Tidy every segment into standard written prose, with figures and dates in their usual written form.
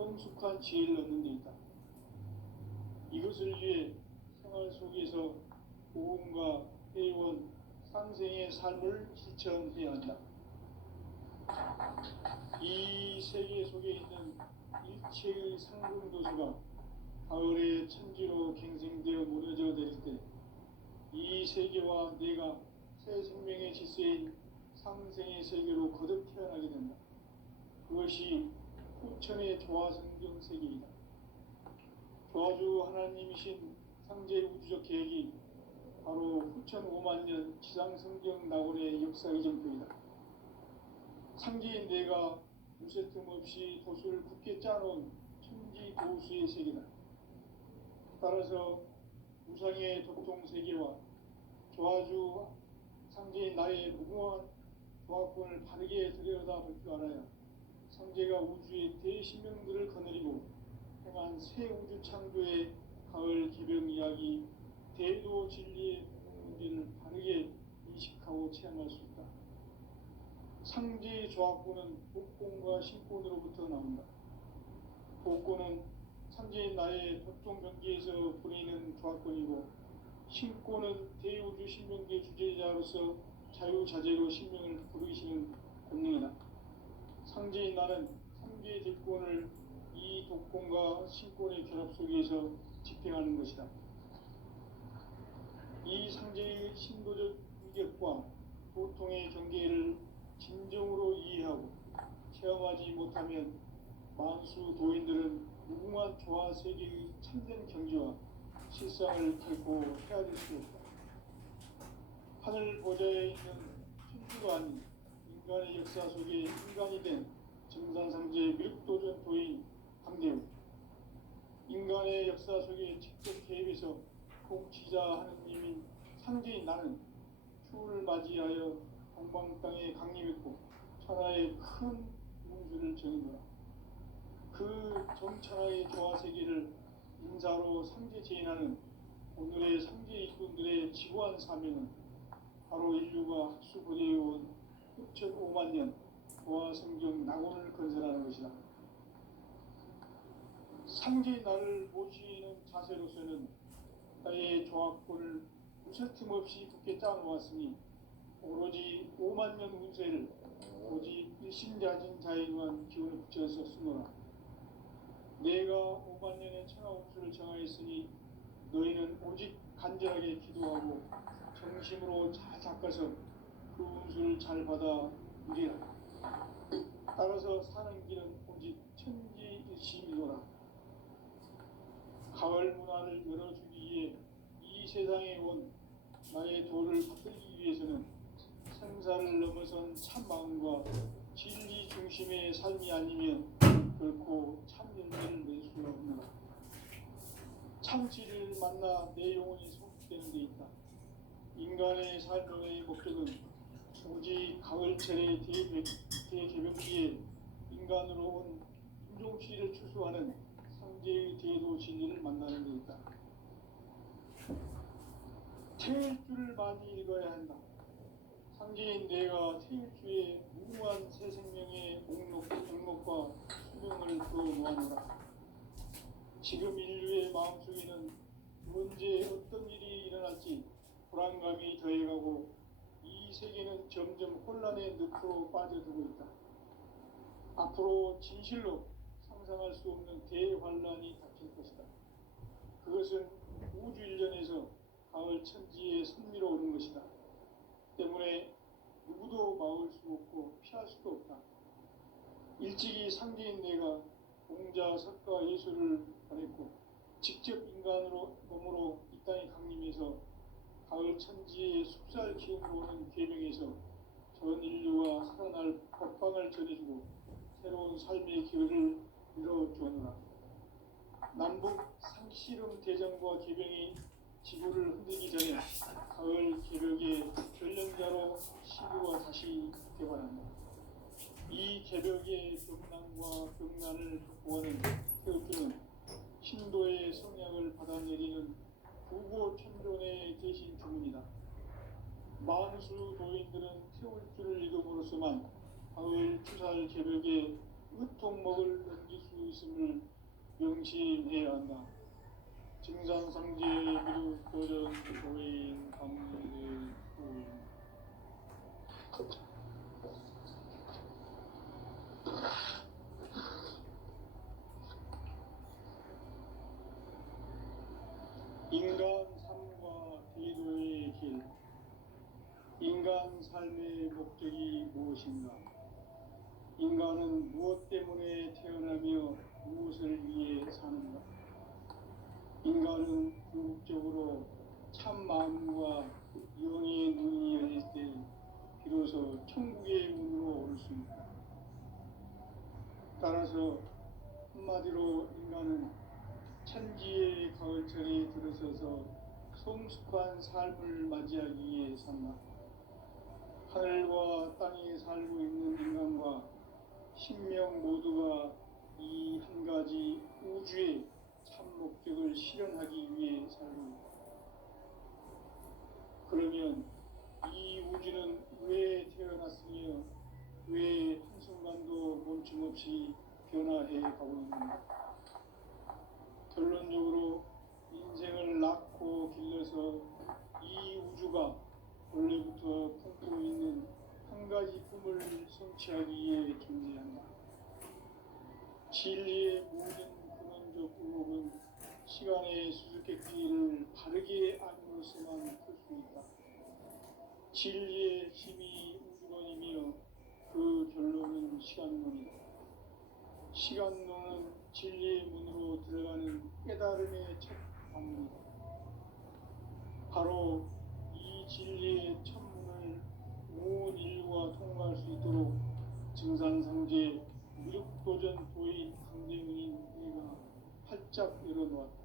성숙한 지혜를 얻는 데 있다. 이것을 위해 생활 속에서 복음과 회원, 상생의 삶을 실천해야 한다. 이 세계 속에 있는 일체의 상승도수가 가을의 천지로 갱생되어 무너져 내릴 때 이 세계와 내가 새 생명의 질서인 상생의 세계로 거듭 태어나게 된다. 그것이 후천의 조화성경 세계이다. 조화주 하나님이신 상제 우주적 계획이 바로 후천 5만 년 지상성경 낙원의 역사의 전표이다. 상제인 내가 무쇠 틈 없이 도수를 굳게 짜놓은 천지 도수의 세계다. 따라서 우상의 도통 세계와 조화주 상제인 나의 무궁한 조화권을 바르게 들여다볼 줄 알아야 상제가 우주의 대신명들을 거느리고 행한 새 우주 창조의 가을 개병 이야기, 대도 진리의 문제를 바르게 인식하고 체험할 수 있다. 상제의 조화권은 복권과 신권으로부터 나온다. 복권은 상제인 나의 도통 경계에서 보내는 조화권이고, 신권은 대우주 신명계 주제자로서 자유자재로 신명을 부르시는 권능이다. 상제인 나는 상제의 대권을 이 독권과 신권의 결합 속에서 집행하는 것이다. 이 상제의 신도적 위격과 보통의 경계를 진정으로 이해하고 체험하지 못하면 만수 도인들은 무궁한 조화 세계의 참된 경지와 실상을 결코 헤아릴 수 없다. 하늘 보좌에 있는 천주가 아닌 인간의 역사 속에 인간이 된 정산상제의 밀도전 도인 강대우, 인간의 역사 속에 직접 개입해서 통치자 하느님인 상제인 나는 추후를 맞이하여 동방 땅에 강림했고 천하의 큰 운수를 정의노라. 그 정천하의 조화 세계를 인사로 상제 제인하는 오늘의 상제 일꾼들의 지구한 사명은 바로 인류가 학수고대해온 후천 5만 년 조화 성경 낙원을 건설하는 것이다. 상제의 나를 모시는 자세로서는 나의 조합권을 무쇠 틈 없이 굳게 짜놓았으니 오로지 5만 년 운세를 오직 일심자진 자에 의한 기운을 붙여서 쓰노라. 내가 5만 년의 천하 운수를 정하였으니 너희는 오직 간절하게 기도하고 정심으로 잘 닦아서 그 운수를 잘 받아 누리라. 따라서 사는 길은 오직 천지일심이노라. 가을 문화를 열어주기 위해 이 세상에 온 나의 도를 받들기 위해서는 생사를 넘어선 참 마음과 진리 중심의 삶이 아니면 결코 참 열매를 낼 수 없노라. 참 진리를 만나 내 영혼이 소속되는 데 있다. 인간의 삶의 목적은 오직 가을철의 대개벽기에 인간으로 온 인종시를 추수하는 상제의 대도 진리를 만나는 데 있다. 태일주를 많이 읽어야 한다. 상제인 내가 태일주의 무궁한 새 생명의 목록과 수명을 풀어 놓아노라. 지금 인류의 마음속에는 언제 어떤 일이 일어날지 불안감이 더해가고 이 세계는 점점 혼란의 늪으로 빠져들고 있다. 앞으로 진실로 상상할 수 없는 대환란이 닥칠 것이다. 그것은 우주 일련에서 가을 천지의 섭리로 오는 것이다. 때문에 누구도 막을 수 없고 피할 수도 없다. 일찍이 상제인 내가 공자, 석가, 예수를 보냈고 직접 인간으로 몸으로 이 땅에 강림해서 가을 천지의 숲살 기운으로 오는 계명에서 전 인류와 살아날 법방을 전해주고 새로운 삶의 기회를 이뤄주었노라. 남북 상씨름 대전과 계병이 지구를 흔들기 전에 가을 개벽의 전령자로 시구가 다시 개관한다. 이 개벽의 병난과 병난을 극복하는 태울주는 신도의 성향을 받아내리는 부고천존의 대신 주문이다. 만수 도인들은 태울주를 읽음으로써만 가을 추살 개벽에 으통먹을 넘길 수 있음을 명심해야 한다. 증산상제 미륵 도전 도인 강제 도인 인간 삶과 대도의 길. 인간 삶의 목적이 무엇인가? 인간은 무엇 때문에 태어나며 무엇을 위해 사는가? 인간은 궁극적으로 참 마음과 영의 눈이 열릴 때 비로소 천국의 문으로 오를 수 있다. 따라서 한마디로 인간은 천지의 가을철에 들어서서 성숙한 삶을 맞이하기 위해 산다. 하늘과 땅에 살고 있는 인간과 신명 모두가 이 한 가지 우주의 참 목적을 실현하기 위해 살고 있다. 그러면 이 우주는 왜 태어났으며 왜 한순간도 멈춤없이 변화해 가고 있는가? 결론적으로 인생을 낳고 길러서 이 우주가 원래부터 품고 있는 한 가지 꿈을 성취하기 위해 존재한다. 진리의 모든 근원적 의혹은 시간의 수수께끼를 바르게 알므로서만 풀 수 있다. 진리의 힘이 우주론이며 그 결론은 시간론이다. 시간론은 진리의 문으로 들어가는 깨달음의 첫 방문이다. 바로 이 진리의 첫 문을 온 인류가 통과할 수 있도록 증산상제 미륵도전 도인 강대문인 우리가 활짝 열어놓았다.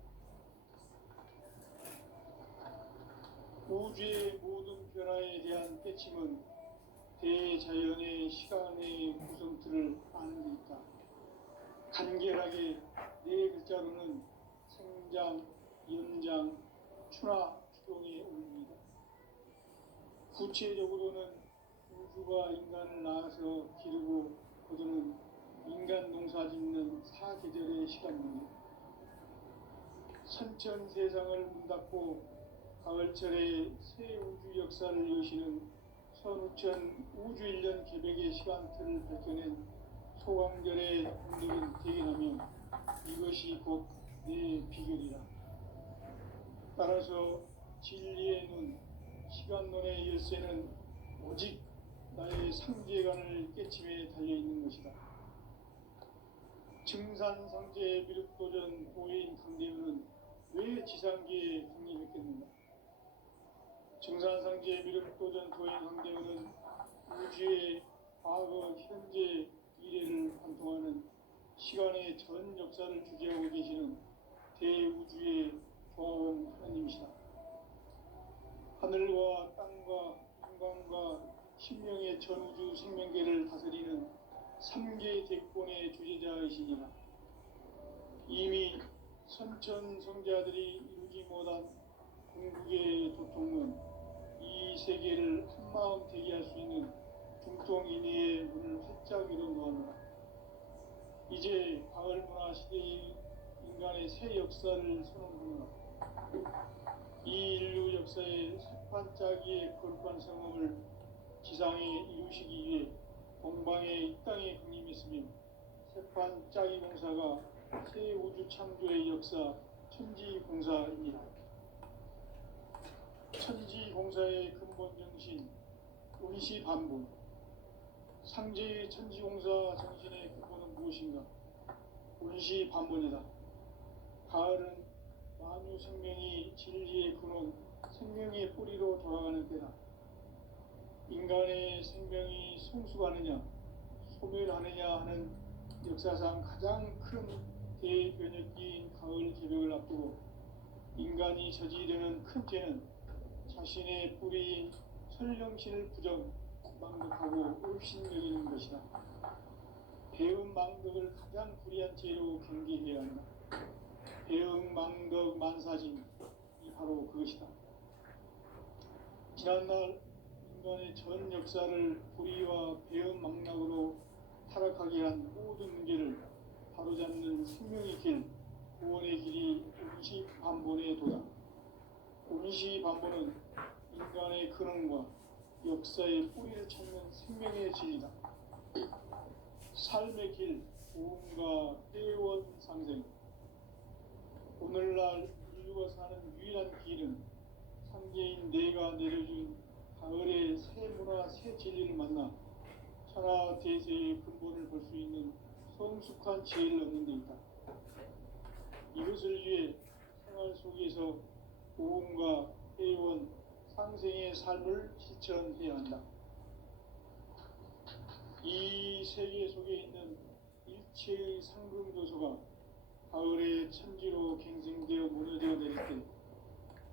우주의 모든 변화에 대한 깨침은 대자연의 시간의 구성틀을 아는 데 있다. 간결하게 네 글자로는 생장, 연장, 추나 추동에 올립니다. 구체적으로는 우주가 인간을 낳아서 기르고 거두는 인간 농사 짓는 사계절의 시간입니다. 선천 세상을 문 닫고 가을철에 새 우주 역사를 여시는 선우천 우주일년 개백의 시간틀을 밝혀낸 소강절의 분들은 대견하며 이것이 곧 내 비결이다. 따라서 진리의 눈, 시간론의 열쇠는 오직 나의 상제관을 깨침에 달려있는 것이다. 증산상제 미륵도전 도인 강대문은 왜 지상계에 강림했겠는가? 증산상제 미륵도전 도인 강대문은 우주의 과거, 현재, 미래를 관통하는 시간의 전 역사를 주재하고 계시는 대우주의 조화원 하나님이시다. 하늘과 땅과 인간과 신명의 전우주 생명계를 다스리는 3계 대권의 주재자이시니라. 이미 선천성자들이 이루지 못한 궁극의 도통은 이 세계를 한마음 되게 할 수 있는 중통인의의 문을 활짝 열어놓았노라. 이제 가을문화 시대의 인간의 새 역사를 선언하노라. 이 인류 역사의 새판짜기의 거룩한 성험을 지상에 이루시기 위해 동방에 이 땅에 강림했으며 새판짜기 공사가 새 우주 창조의 역사 천지공사입니다. 천지공사의 근본 정신 운시반분. 상제의 천지공사 정신의 근본은 무엇인가? 운시반분이다. 가을은 만유 생명이 진리의 근원, 생명의 뿌리로 돌아가는 때다. 인간의 생명이 성숙하느냐, 소멸하느냐 하는 역사상 가장 큰 대변혁기인 가을 개벽을 앞두고 인간이 저지르는 큰 죄는 자신의 뿌리인 설령신을 부정, 망덕하고 업신여기는 것이다. 배움 망덕을 가장 불의한 죄로 경계해야 한다. 배움 망덕 만사진이 바로 그것이다. 지난날 인간의 전 역사를 불의와 배움 망락으로 타락하게 한 모든 문제를 바로잡는 생명의 길, 구원의 길이 운시반본에 도다. 운시반본은 인간의 근원과 역사의 뿌리를 찾는 생명의 진리다. 삶의 길, 고음과 회원 상생. 오늘날 인류가 사는 유일한 길은 상계인 내가 내려준 가을의 새 문화, 새 진리를 만나 천하 대세의 근본을 볼 수 있는 성숙한 지혜를 얻는 데 있다. 이것을 위해 생활 속에서 고음과 회원, 상생의 삶을 실천해야 한다. 이 세계 속에 있는 일체의 상금교소가 가을의 천지로 갱생되어 무너져 내릴 때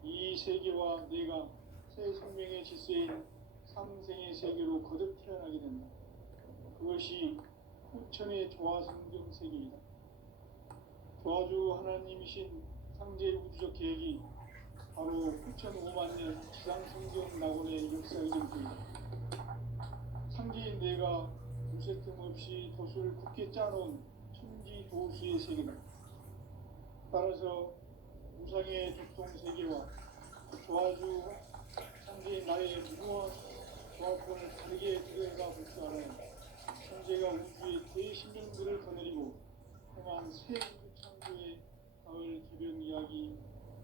이 세계와 내가 새 생명의 질서인 상생의 세계로 거듭 태어나게 된다. 그것이 후천의 조화성경 세계이다. 조화주 하나님이신 상제 우주적 계획이 바로 후천 5만년 지상성경 낙원의 역사이던 때이다. 상제인 내가 무쇠 틈 없이 돛을 굳게 짜놓은 천지 도수의 세계다. 따라서 우상의 적동 세계와 조화주 상제인 나의 무궁한 조합권을 다르게 들여다볼 줄 알아야 천재가 우주의 대신령들을 거느리고 행한 새 우주 창조의 가을 개변 이야기,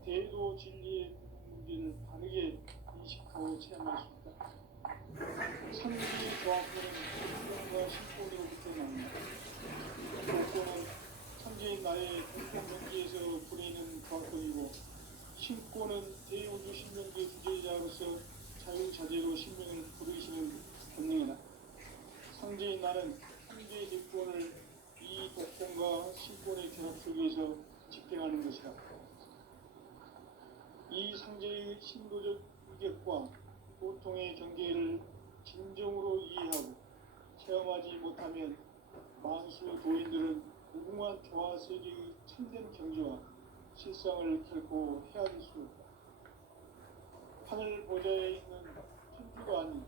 대도 진리의 문제를 바르게 인식하고 체험할 수 있다. 상주의 조합권은 신령과 신권으로부터 나옵니다. 조건은 천재인 나의 공통명기에서 보내는 조합권이고, 신권은 대우주 신명기의 주제자로서 자유자재로 신명을 부르시는 본능이다. 상제인 나는 상제의 직권을 이 독권과 신권의 결합 속에서 집행하는 것이다. 이 상제의 신도적 의격과 고통의 경계를 진정으로 이해하고 체험하지 못하면 만수 도인들은 무궁한 조화세계의 참된 경지와 실상을 결코 헤아릴 수 없다. 하늘 보좌에 있는 천주가 아닌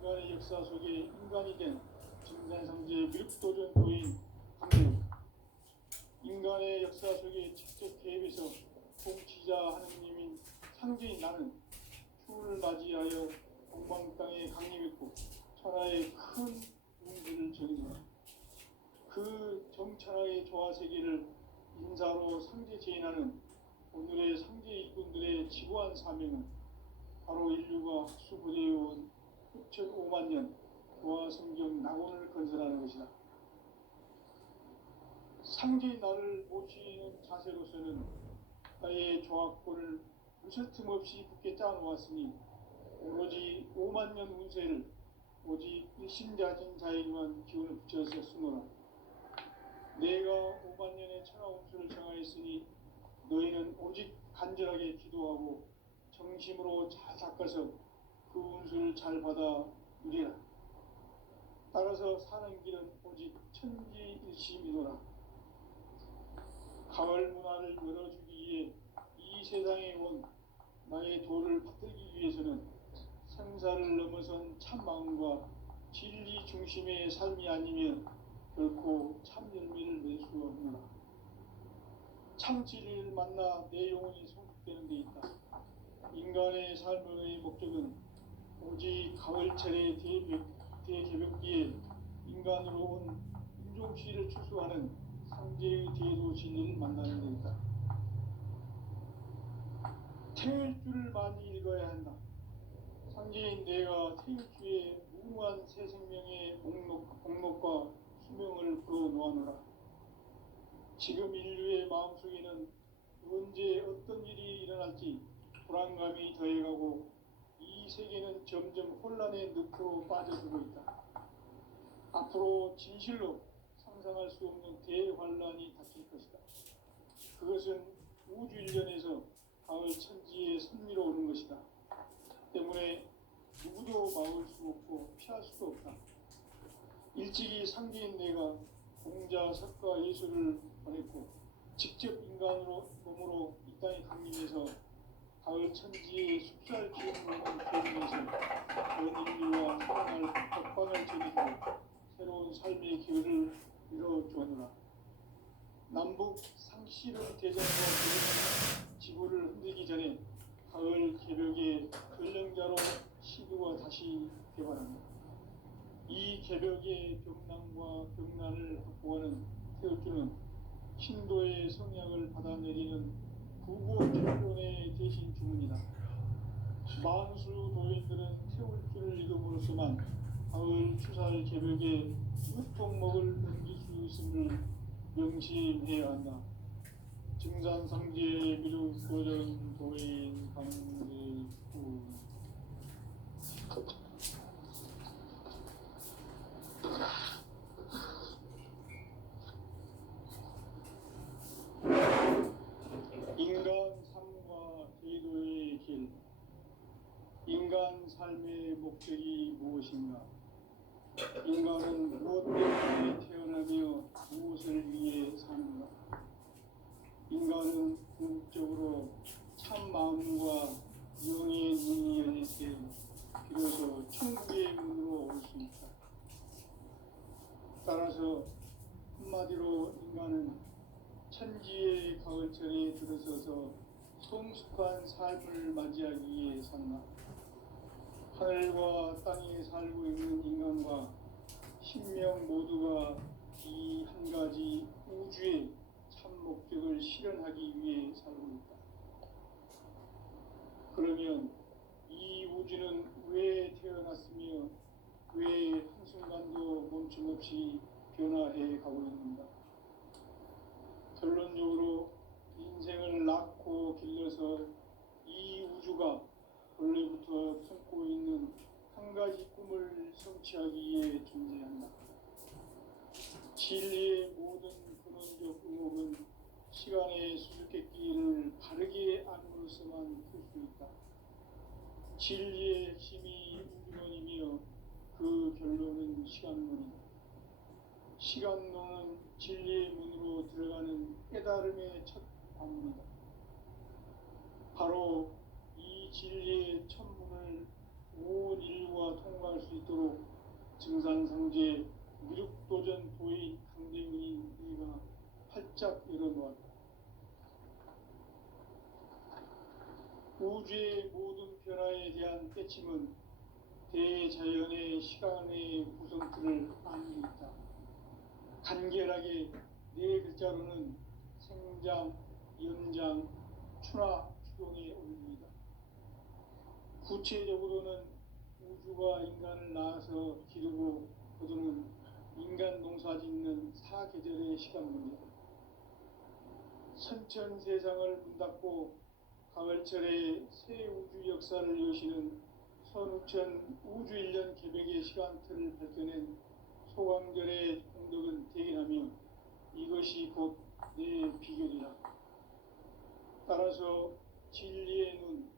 인간의 역사 속에 인간이 된 증산상제 미륵도전 도인 강림, 인간의 역사 속에 직접 개입해서 통치자 하느님인 상제인 나는 추운을 맞이하여 동방 땅에 강림했고 천하의 큰 운수를 전했다. 그 정천하의 조화세계를 인사로 상제 제인하는 오늘의 상제 일꾼들의 지구한 사명은 바로 인류가 학수부대해온 후천 5만년 조화성경 낙원을 건설하는 것이다. 상제인 나를 모시는 자세로서는 나의 조합권을 무쇠 틈 없이 굳게 짜놓았으니 오로지 5만년 운세를 오직 일심자진 자에게만 기운을 붙여서 쓰노라. 내가 5만년의 천하운수를 정하였으니 너희는 오직 간절하게 기도하고 정심으로 잘 닦아서 그 운수를 잘 받아 누리라. 따라서 사는 길은 오직 천지일심이노라. 가을 문화를 열어주기 위해 이 세상에 온 나의 도를 받들기 위해서는 생사를 넘어선 참마음과 진리 중심의 삶이 아니면 결코 참 열매를 낼 수 없노라. 참 진리를 만나 내 영혼이 성숙되는 데 있다. 인간의 삶의 목적은 오직 가을철의 대개벽기에 인간으로 온 인종시를 추수하는 상제의 대도 진리를 만나는 데 있다. 태일주를 많이 읽어야 한다. 상제인 내가 태일주의 무궁한 새 생명의 목록과 수명을 풀어놓아노라. 지금 인류의 마음속에는 언제 어떤 일이 일어날지 불안감이 더해가고 이 세계는 점점 혼란의 늪으로 빠져들고 있다. 앞으로 진실로 상상할 수 없는 대환란이 닥칠 것이다. 그것은 우주 일련에서 가을 천지의 섭리로 오는 것이다. 때문에 누구도 막을 수 없고 피할 수도 없다. 일찍이 상제인 내가 공자, 석가, 예수를 보냈고 직접 인간으로 몸으로 이 땅에 강림해서 가을 천지의 숲살 기운을 견디면서 온 인류와 살아날 법방을 전이고 새로운 삶의 기회를 이뤄주었노라. 남북 씨름 대장과 기름은 지구를 흔들기 전에 가을 개벽의 전령자로 시드가 다시 개발합니다. 이 개벽의 벽난과 벽난을 극복하는 태울주는 신도의 성약을 받아내리는 부고 결론의 대신 주문이다. 만수 도인들은 태울주를 읽음으로써만 가을 추살 개벽의 육종목을 넘길 수 있음을 명심해야 한다. 증산상제 미륵도전 도인 강제구 인간 삶과 제도의 길. 인간 삶의 목적이 무엇인가? 인간은 무엇 때문에 태어나며 무엇을 위해 사는가? 인간은 궁극적으로 참 마음과 영의 눈이 열릴 때 비로소 천국의 문으로 올 수 있다. 따라서 한마디로 인간은 천지의 가을철에 들어서서 성숙한 삶을 맞이하기 위해 산다. 하늘과 땅에 살고 있는 인간과 신명 모두가 이 한 가지 우주의 참 목적을 실현하기 위해 살고 있다. 그러면 이 우주는 왜 태어났으며 왜 한순간도 멈춤없이 변화해 가고 있는가? 결론적으로 인생을 낳고 길러서 이 우주가 원래부터 품고 있는 한 가지 꿈을 성취하기 위해 존재한다. 진리의 모든 근원적 의목은 시간의 수수께끼를 바르게 안으로서만 풀 수 있다. 진리의 핵심이 우주론이며 그 결론은 시간론이다. 시간론은 진리의 문으로 들어가는 깨달음의 첫 관문이다. 바로 이 진리의 천문을 온 인류가 통과할 수 있도록 증산상제 미륵도전 도인 강대문인 우리가 활짝 열어놓았다. 우주의 모든 변화에 대한 깨침은 대자연의 시간의 구성틀을 아는 있다. 간결하게 네 글자로는 생장, 연장, 추나 추동의 원리이다. 구체적으로는 우주가 인간을 낳아서 기르고 거두는 인간 농사 짓는 사계절의 시간문이다. 선천 세상을 문 닫고 가을철에 새 우주 역사를 여시는 선우천 우주 1년 개벽의 시간틀을 밝혀낸 소강절의 공덕은 대견하며 이것이 곧 내 비결이다. 따라서 진리의 눈,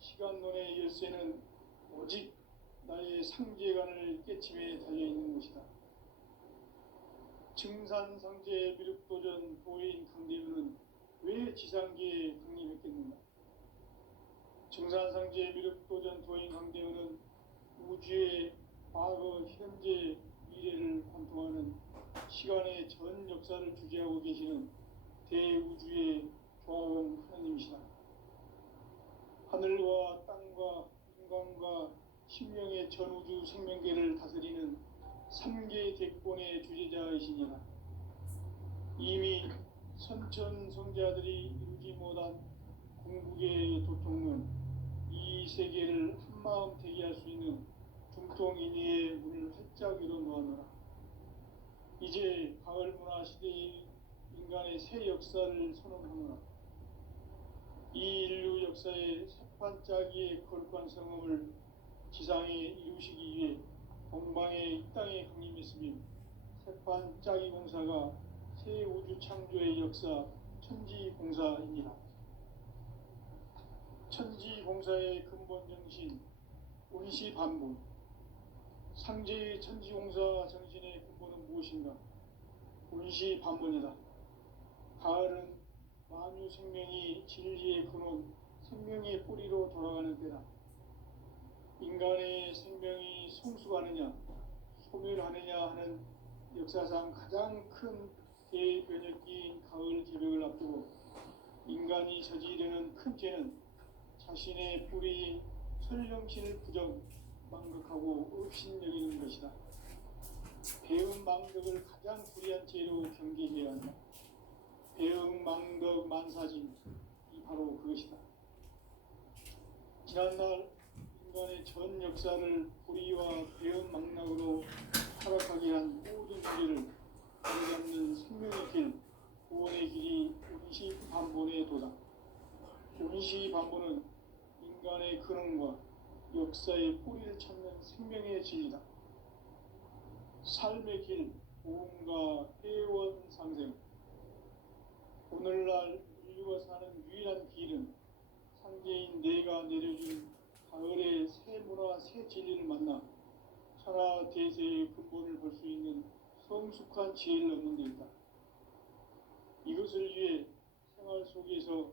시간론의 열쇠는 오직 나의 상제관을 깨침에 달려있는 것이다. 증산상제 미륵도전 도인 강대문은 왜 지상계에 강림했겠는가? 증산상제 미륵도전 도인 강대문은 우주의 과거, 현재, 미래를 관통하는 시간의 전 역사를 주재하고 계시는 대우주의 조화원 하나님이시다. 하늘과 땅과 인간과 신명의 전우주 생명계를 다스리는 3개 대권의 주제자이시니라. 이미 선천성자들이 이루지 못한 궁극의 도통론, 이 세계를 한마음 되게 할 수 있는 중통인의의 문을 활짝 열어놓아노라. 이제 가을 문화 시대의 인간의 새 역사를 선언하노라. 이 인류 역사의 새판짜기의 거룩한 성음을 지상에 이루시기 위해 동방의 이 땅에 강림했으며 새판짜기 공사가 새 우주 창조의 역사 천지공사입니다. 천지공사의 근본 정신 운시반분. 상제의 천지공사 정신의 근본은 무엇인가? 운시반분이다. 가을은 만유 생명이 진리의 근원, 생명의 뿌리로 돌아가는 때다. 인간의 생명이 성숙하느냐, 소멸하느냐 하는 역사상 가장 큰 대변혁기인 가을 개벽을 앞두고 앞두고 인간이 저지르는 큰 죄는 자신의 뿌리 설령신을 부정 망극하고 업신여기는 것이다. 배응 망덕을 가장 불의한 죄로 경계해야 한다. 배응 망덕 만사진, 이 바로 그것이다. 지난날 인간의 전 역사를 불의와 배응 망락으로 타락하게 한 모든 죄를 바로잡는 생명의 길, 구원의 길이 운시반본에 도다. 운시반본은 인간의 근원과 역사의 뿌리를 찾는 생명의 진리다. 삶의 길, 보험과 회원 상생. 오늘날 인류가 사는 유일한 길은 상제인 내가 내려준 가을의 새 문화, 새 진리를 만나 천하 대세의 근본을 볼 수 있는 성숙한 지혜를 얻는 데 있다. 이것을 위해 생활 속에서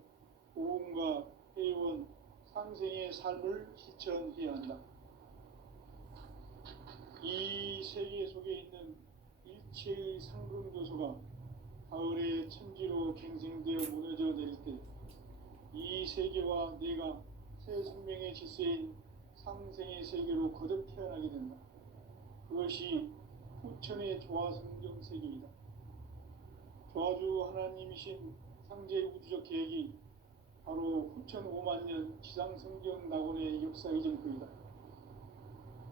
보험과 회원, 상생의 삶을 실천해야 한다. 이 세계 속에 있는 일체의 상금 요소가 가을의 천지로 갱생되어 무너져 내릴 때 이 세계와 내가 새 생명의 질서인 상생의 세계로 거듭 태어나게 된다. 그것이 후천의 조화성경 세계이다. 조화주 하나님이신 상제 우주적 계획이 바로 후천 5만년 지상성경 낙원의 역사 이전거이다.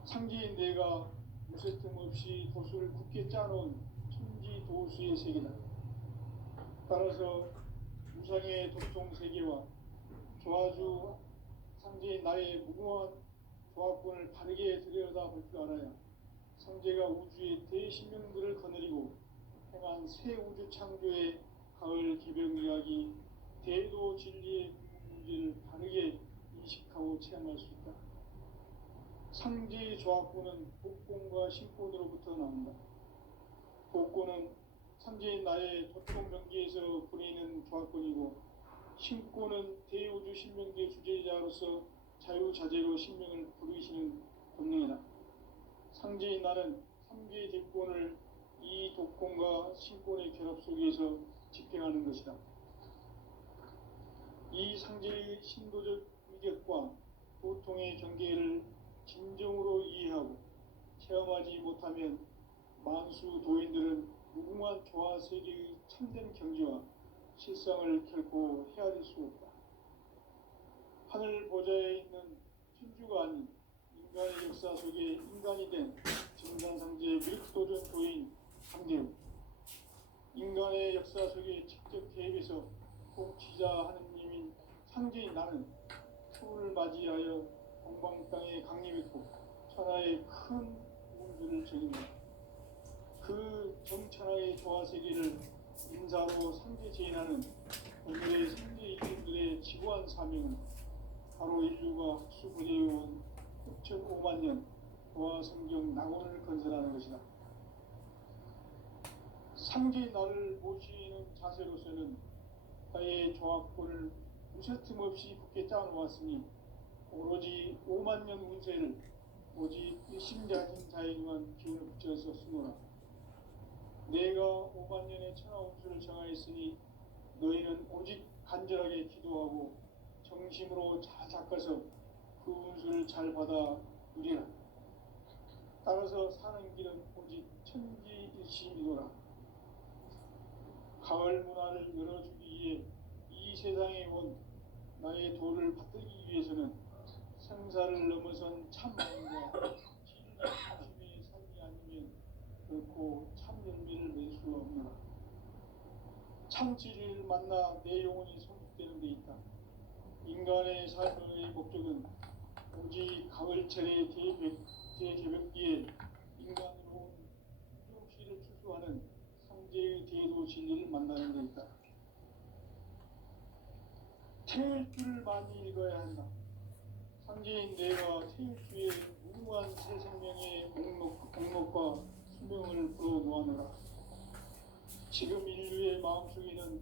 상제인 내가 무쇠틈 없이 도수를 굳게 짜놓은 천지 도수의 세계다. 따라서 우상의 도통 세계와 조화주 상제인 나의 무궁한 조합권을 바르게 들여다볼 줄 알아야 상제가 우주의 대신명들을 거느리고 행한 새 우주 창조의 가을 개벽 이야기, 대도 진리의 문제를 바르게 인식하고 체험할 수 있다. 상제의 조합권은 복권과 신권으로부터 나온다. 복권은 상제인 나의 도통 명기에서 부리는 조합권이고, 신권은 대우주 신명기의 주제자로서 자유자재로 신명을 부르시는 권능이다. 상제인 나는 3개의 대권을 이 독권과 신권의 결합 속에서 집행하는 것이다. 이 상제의 신도적 위격과 보통의 경계를 진정으로 이해하고 체험하지 못하면 만수 도인들은 무궁한 조화 세계의 참된 경지와 실상을 결코 헤아릴 수 없다. 하늘 보좌에 있는 천주가 아닌 인간의 역사 속에 인간이 된 증산상제 미륵도전 도인 강대우. 인간의 역사 속에 직접 개입해서 통치자 하느님인 상제인 나는 추운을 맞이하여 동방 땅에 강림했고 천하의 큰 우주를 적인다. 그 정천하의 조화 세계를 인사로 상제 제인하는 오늘의 상제 이민들의 지구한 사명은 바로 인류가 흡수부대해온 6,500년 조화 성경 낙원을 건설하는 것이다. 상제인 나를 모시는 자세로서는 나의 조합권을 무쇠틈 없이 굳게 짜놓았으니 오로지 5만년 운세를 오직 일심자진 자에게만 기운을 붙여서 쓰노라. 내가 5만년의 천하 운수를 정하였으니 너희는 오직 간절하게 기도하고 정심으로 잘 닦아서 그 운수를 잘 받아 누리라. 따라서 사는 길은 오직 천지일심이노라. 가을 문화를 열어주기 위해 이 세상에 온 나의 도를 받들기 위해서는 생사를 넘어선 참마음과 진리의 삶이 아니면 결코 참 열매를 낼 수 없노라. 참 진리를 만나 내 영혼이 성숙되는 데 있다. 인간의 삶의 목적은 오직 가을철의 대개벽기에 인간으로 우주시를 추수하는 상제의 대도 진리를 만나는 데 있다. 태일주를 많이 읽어야 한다. 상제인 내가 태일주의 무궁한 새 생명의 목록과 수명을 불어놓아노라. 지금 인류의 마음속에는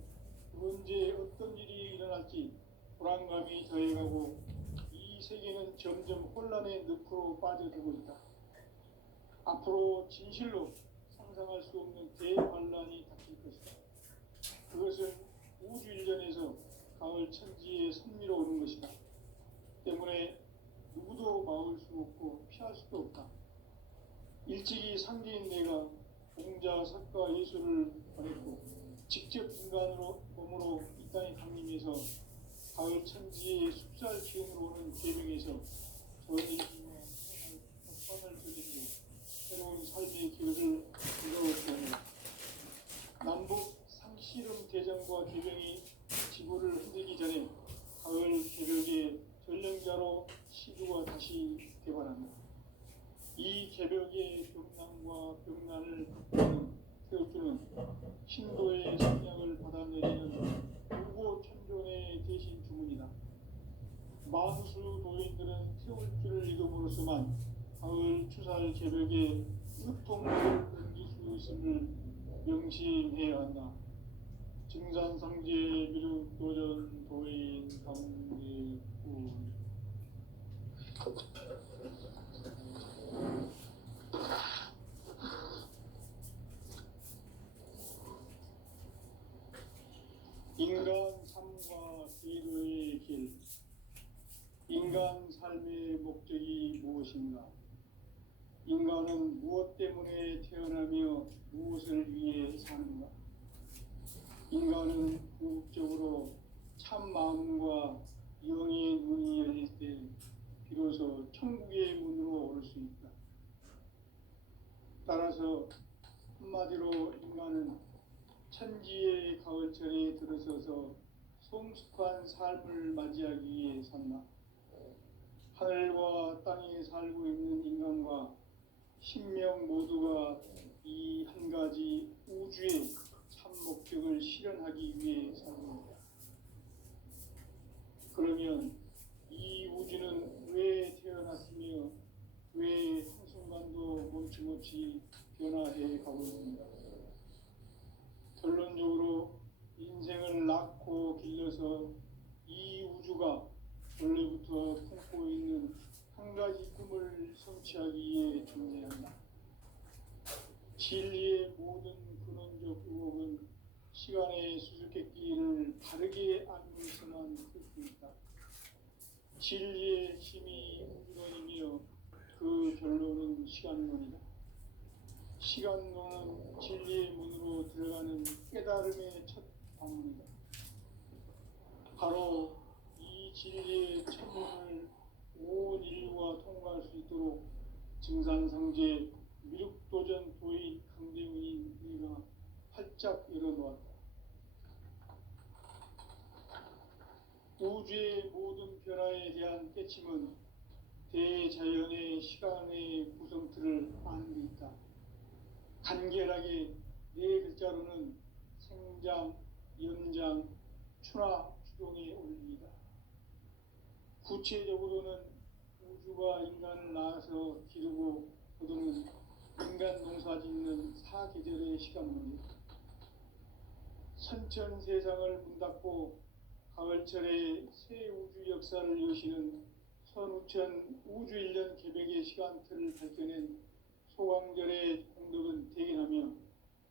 언제 어떤 일이 일어날지 불안감이 더해가고 이 세계는 점점 혼란의 늪으로 빠져들고 있다. 앞으로 진실로 상상할 수 없는 대환란이 닥칠 것이다. 그것은 우주 가을 천지의 선미로 오는 것이다. 때문에 누구도 막을 수 없고 피할 수도 없다. 일찍이 상계인 내가 공자, 석가, 예수를 보냈고 직접 인간으로 몸으로 이 땅에 강림해서 가을 천지의 숲살 기운으로 오는 계명에서 저희의 인생의 선을 드리고 새로운 삶의 길을 이루었다 합니다. 남북 상씨름 대전과 개병이 지구를 흔들기 전에 가을 개벽의 전령자로 시주가 다시 개발합니다. 이 개벽의 벽난과 벽난을 극복하는 태울주는 신도의 성약을 받아내리는 불고 천존의 대신 주문이다. 마무수 도인들은 태울주를 읽음으로써만 가을 추살 개벽의 흑통을 넘길 수 있음을 명심해야 한다. 증산상제 미륵도전 도인 강대군. 인간 삶과 기도의 길. 인간 삶의 목적이 무엇인가? 인간은 무엇 때문에 태어나며 무엇을 위해 사는가? 인간은 궁극적으로 참 마음과 영의 눈이 열릴 때 비로소 천국의 문으로 올 수 있다. 따라서 한마디로 인간은 천지의 가을철에 들어서서 성숙한 삶을 맞이하기 위해 산다. 하늘과 땅에 살고 있는 인간과 신명 모두가 이 한 가지 우주의 참 목적을 실현하기 위해 살고 있다. 그러면 이 우주는 왜 태어났으며 왜 한순간도 멈춤없이 변화해 가고 있는가? 결론적으로 인생을 낳고 길러서 이 우주가 원래부터 품고 있는 한 가지 꿈을 성취하기 위해 존재한다. 진리의 모든 근원적 의혹은 시간의 수수께끼를 바르게 알고 있어만 풀 수 있다. 진리의 힘이 우주론이며 그 결론은 시간론이다. 시간론은 진리의 문으로 들어가는 깨달음의 첫 방문이다. 바로 이 진리의 첫 문을 온 인류가 통과할 수 있도록 증산상제 미륵도전 도인 강대문인 우리가 활짝 열어놓았다. 우주의 모든 변화에 대한 깨침은 대자연의 시간의 구성틀을 아는 데 있다. 간결하게 네 글자로는 생장, 연장, 추나 추동의 원리이다. 구체적으로는 우주가 인간을 낳아서 기르고 거두는 인간 농사 짓는 사계절의 시간문이다. 선천 세상을 문닫고 가을철에 새 우주 역사를 여시는 선우천 우주 1년 개벽의 시간틀을 밝혀낸 소광절의 공덕은 대견하며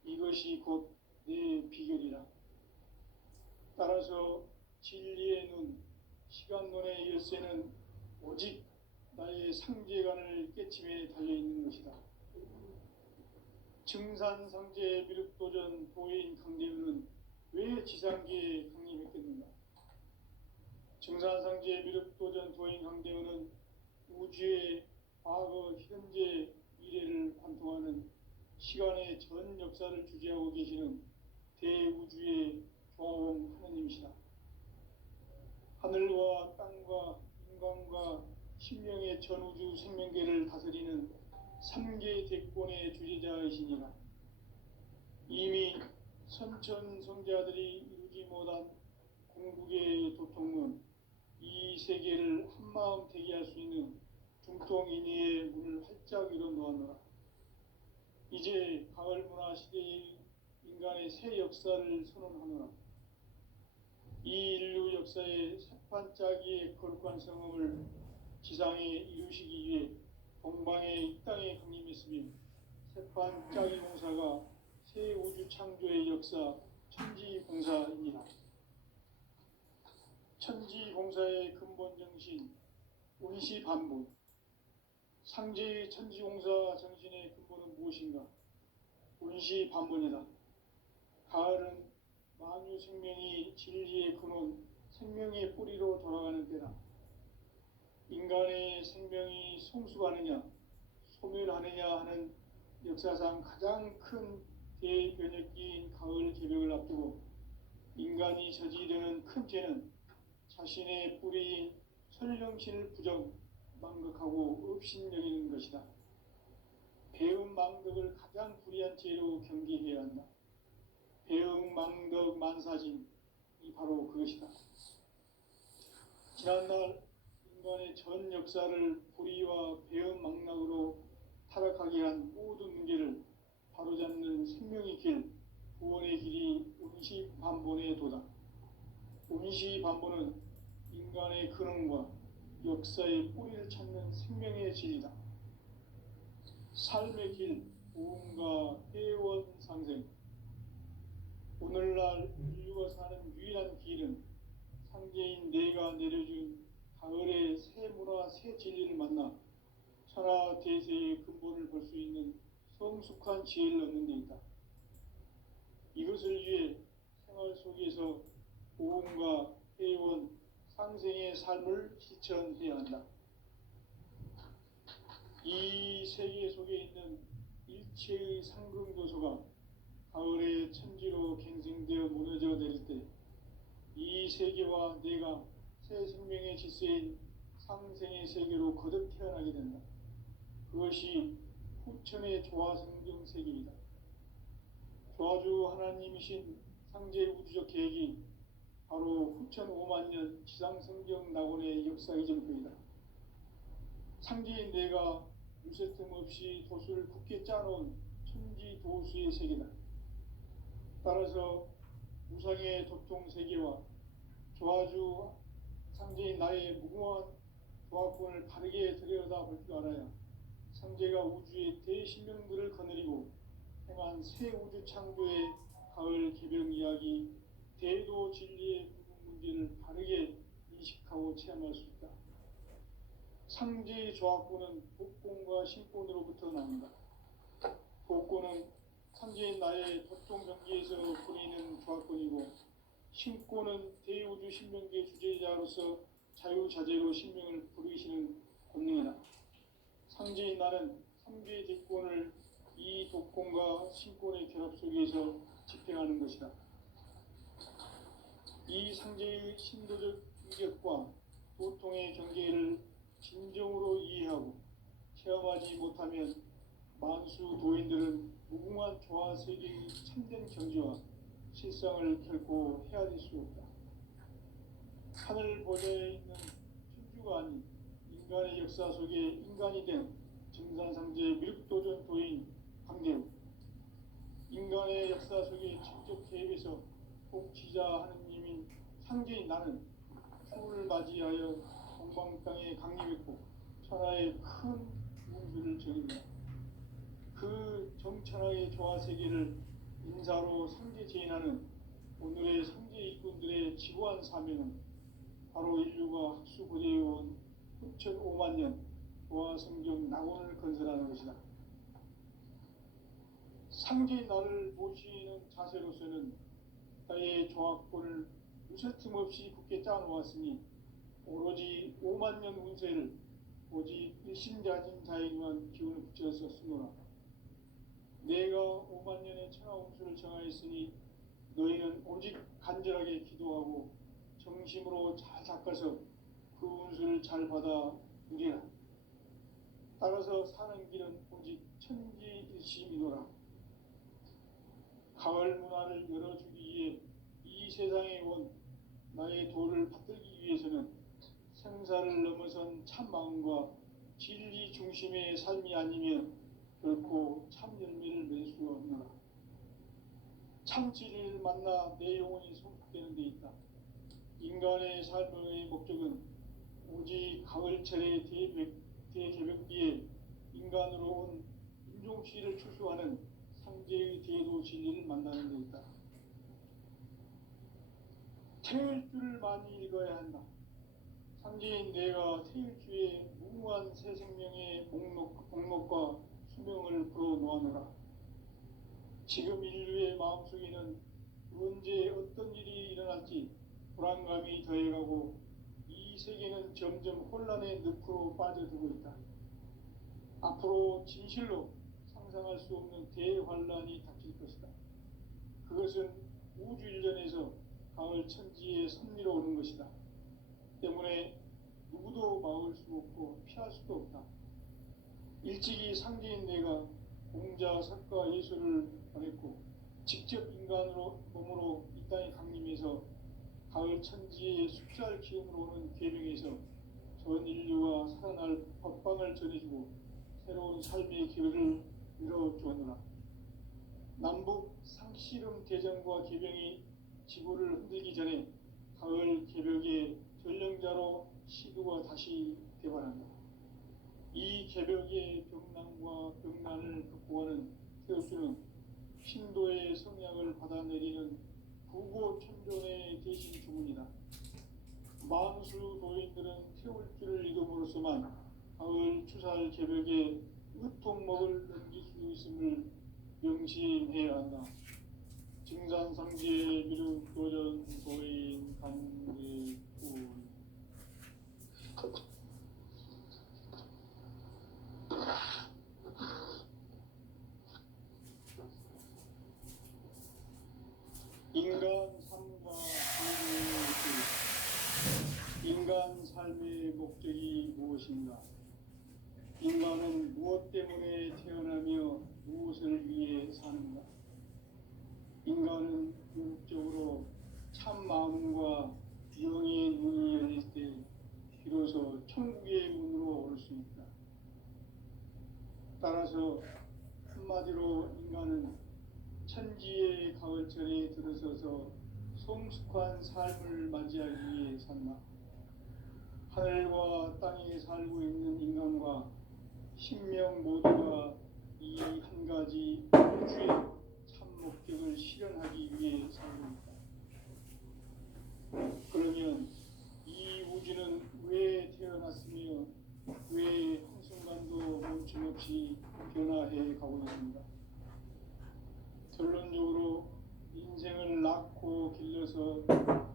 이것이 곧 내 비결이라. 따라서 진리의 눈, 시간론의 열쇠는 오직 나의 상제관을 깨침에 달려있는 것이다. 증산상제 미륵도전 도인 강대문은 왜 지상계에 강림했겠는가? 증산상제 미륵도전 도인 강대문은 우주의 과거, 현재, 미래를 관통하는 시간의 전 역사를 주재하고 계시는 대우주의 종합원 하느님이시다. 하늘과 땅과 인간과 신명의 전우주 생명계를 다스리는 3계 대권의 주재자이시니라. 이미 선천 성자들이 이루지 못한 궁극의 도통론, 이 세계를 한마음 되게 할 수 있는 중통인의의 문을 활짝 열어놓았노라. 이제 가을 문화 시대의 인간의 새 역사를 선언하노라. 이 인류 역사의 새판짜기의 거룩한 성음을 지상에 이루시기 위해 동방의 이 땅에 강림했으며 새판짜기 공사가 새 우주 창조의 역사 천지공사입니다. 온시 반본. 상제의 천지공사 정신의 근본은 무엇인가? 온시 반본이다. 가을은 만유 생명이 진리의 근원, 생명의 뿌리로 돌아가는 때다. 인간의 생명이 성숙하느냐, 소멸하느냐 하는 역사상 가장 큰 대변혁기인 가을 개벽을 앞두고 인간이 저지르는 큰 죄는 자신의 뿌리인 설령신을 부정, 망극하고 업신여기는 것이다. 배음 망덕을 가장 불의한 죄로 경계해야 한다. 배음 망덕 만사진이 바로 그것이다. 지난날 인간의 전 역사를 불의와 배음 망락으로 타락하게 한 모든 문제를 바로잡는 생명의 길, 구원의 길이 온시반본의 도다. 온시반본은 인간의 근원과 역사의 뿌리를 찾는 생명의 진리다. 삶의 길, 보험과 회원 상생. 오늘날 인류가 사는 유일한 길은 상제인 내가 내려준 가을의 새 문화, 새 진리를 만나 천하 대세의 근본을 볼 수 있는 성숙한 지혜를 얻는 데 있다. 이것을 위해 생활 속에서 보험과 회원, 상생의 삶을 실천해야 한다. 이 세계 속에 있는 일체의 상승도서가 가을의 천지로 갱생되어 무너져 내릴 때 이 세계와 내가 새 생명의 질서인 상생의 세계로 거듭 태어나게 된다. 그것이 후천의 조화성경 세계이다. 조화주 하나님이신 상제 우주적 계획이 바로 후천 5만년 지상성경 낙원의 역사 이전표이다. 상제인 내가 유세 틈 없이 도수를 굳게 짜놓은 천지도수의 세계다. 따라서 무상의 도통 세계와 조화주 상제인 나의 무궁한 조화권을 바르게 들여다볼 줄 알아야 상제가 우주의 대신명들을 거느리고 행한 새 우주 창조의 가을 개벽 이야기, 대도 진리의 문제를 바르게 인식하고 체험할 수 있다. 상제의 조화권은 복권과 신권으로부터 나온다. 복권은 상제인 나의 도통 경계에서 부리는 조화권이고, 신권은 대우주 신명계 주제자로서 자유자재로 신명을 부르시는 권능이다. 상제인 나는 3개의 대권을 이 독권과 신권의 결합 속에서 집행하는 것이다. 이 상제의 신도적 인격과 도통의 경계를 진정으로 이해하고 체험하지 못하면 만수 도인들은 무궁한 조화 세계의 참된 경지와 실상을 결코 헤아릴 수 없다. 하늘 보좌에 있는 천주가 아닌 인간의 역사 속에 인간이 된 정산상제 미륵도전 도인 강대우, 인간의 역사 속에 직접 개입해서 복지자 하느님인 상제인 나는 추를 맞이하여 동방 땅에 강림했고 천하의 큰 운수를 정인다. 그 정천하의 조화세계를 인사로 상제 제인하는 오늘의 상제 일꾼들의 지고한 사명은 바로 인류가 학수고대해온 후천 5만년 조화성경 낙원을 건설하는 것이다. 상제인 나를 모시는 자세로서는 나의 조화권을 무쇠틈 없이 굳게 짜놓았으니 오로지 5만년 운세를 오직 일심자진 자에게만 기운을 붙여서 쓰노라. 내가 5만년의 천하운수를 정하였으니 너희는 오직 간절하게 기도하고 정심으로 잘 닦아서 그 운수를 잘 받아 누리라. 따라서 사는 길은 오직 천지일심이노라. 가을 문화를 열어주기 위해 이 세상에 온 나의 도를 받들기 위해서는 생사를 넘어선 참 마음과 진리 중심의 삶이 아니면 결코 참 열매를 맺을 수가 없노라. 참 진리를 만나 내 영혼이 성숙되는 데 있다. 인간의 삶의 목적은 오직 가을철의 대개벽기에 인간으로 온 인종시를 추수하는 상제의 대도 진리를 만나는 데 있다. 태일주를 많이 읽어야 한다. 상제인 내가 태일주의 무궁한 새 생명의 목록과 수명을 불어놓아노라. 지금 인류의 마음속에는 언제 어떤 일이 일어날지 불안감이 더해가고 이 세계는 점점 혼란의 늪으로 빠져들고 있다. 앞으로 진실로 상상할 수 없는 대환란이 닥칠 것이다. 그것은 우주 일전에서 가을 천지에 선미로 오는 것이다. 때문에 누구도 막을 수 없고 피할 수도 없다. 일찍이 상제인 내가 공자, 석가, 예수를 보냈고 직접 인간으로 몸으로 이 땅에 강림해서 가을 천지의 숫살 기음으로 오는 계명에서 전 인류가 살아날 법방을 전해주고 새로운 삶의 기회를 열어주었노라. 남북 상씨름 대전과 계병이 지구를 흔들기 전에 가을 개벽의 전령자로 시두가 다시 되반한다. 이 개벽의 병난과 병난을 극복하는 태우스는 신도의 성약을 받아내리는 부고천존의 대신 주문이다. 만수 도인들은 태울 줄을 이름으로서만 가을 추살 개벽에 으통목을 넘길 수 있음을 명심해야 한다. 증산상제 미륵도전 도인 간대군. 인간 삶과 인간 삶의 목적이 무엇인가? 인간은 무엇 때문에 태어나며 무엇을 위해 사는가? 인간은 궁극적으로 참 마음과 영의 눈이 열릴 때 비로소 천국의 문으로 올 수 있다. 따라서 한마디로 인간은 천지의 가을철에 들어서서 성숙한 삶을 맞이하기 위해 산다. 하늘과 땅에 살고 있는 인간과 신명 모두가 이 한 가지 우주의 참 목적을 실현하기 위해 살고 있다. 그러면 이 우주는 왜 태어났으며 왜 한순간도 멈춤없이 변화해 가고 있는가? 결론적으로 인생을 낳고 길러서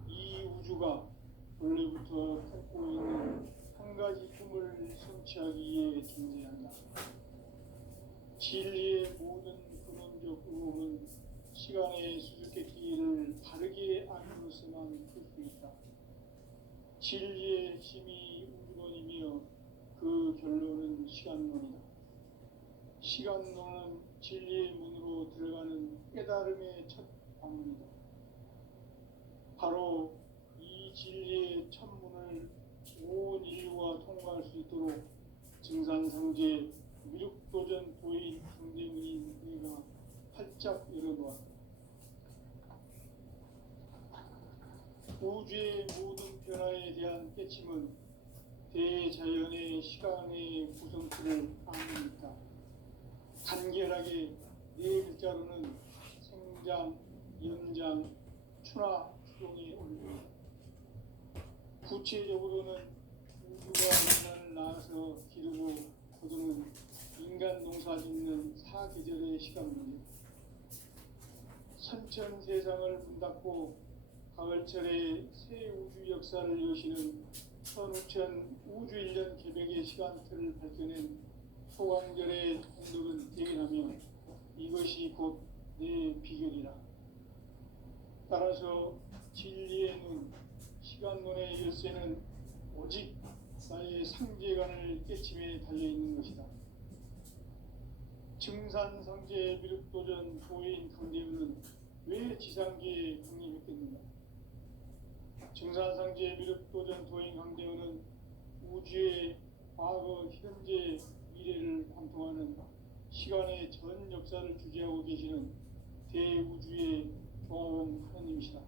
이 우주가 원래부터 품고 있는 한 가지 꿈을 성취하기 위해 존재한다. 진리의 모든 근원적 의혹은 시간의 수수께끼를 바르게 알므로서만 풀 수 있다. 진리의 핵심이 우주론이며 그 결론은 시간론이다. 시간론은 진리의 문으로 들어가는 깨달음의 첫 방문이다. 바로 이 진리의 첫 문을 온 인류가 통과할 수 있도록 증산상제 미륵도전 도인 강대문인 내가 활짝 열어놓았다. 우주의 모든 변화에 대한 깨침은 대자연의 시간의 구성틀을 아닙니다. 간결하게 네 글자로는 생장, 연장, 추나 추동의 원리. 구체적으로는 우주가 인간을 낳아서 기르고 거두는 인간 농사 짓는 사계절의 시간 문제. 선천 세상을 문 닫고 가을철에 새 우주 역사를 여시는 선우천 우주 1년 개벽의 시간틀을 밝혀낸 소강절의 공덕은 대견하며 이것이 곧 내 비결이라. 따라서 진리의 눈, 시간론의 열쇠는 오직 나의 상제관을 깨침에 달려있는 것이다. 증산상제 미륵도전 도인 강대우는 왜 지상계에 강림했겠는가? 증산상제 미륵도전 도인 강대우는 우주의 과거, 현재, 미래를 관통하는 시간의 전 역사를 주재하고 계시는 대우주의 조화원 하나님이시다.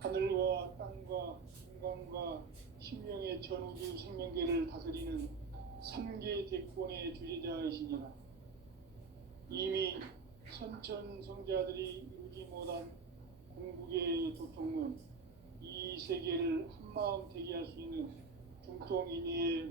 하늘과 땅과 인간과 신명의 전우주 생명계를 다스리는 3개 대권의 주제자이시니라. 이미 선천성자들이 이루지 못한 궁극의 도통은 이 세계를 한마음 되게 할 수 수송인의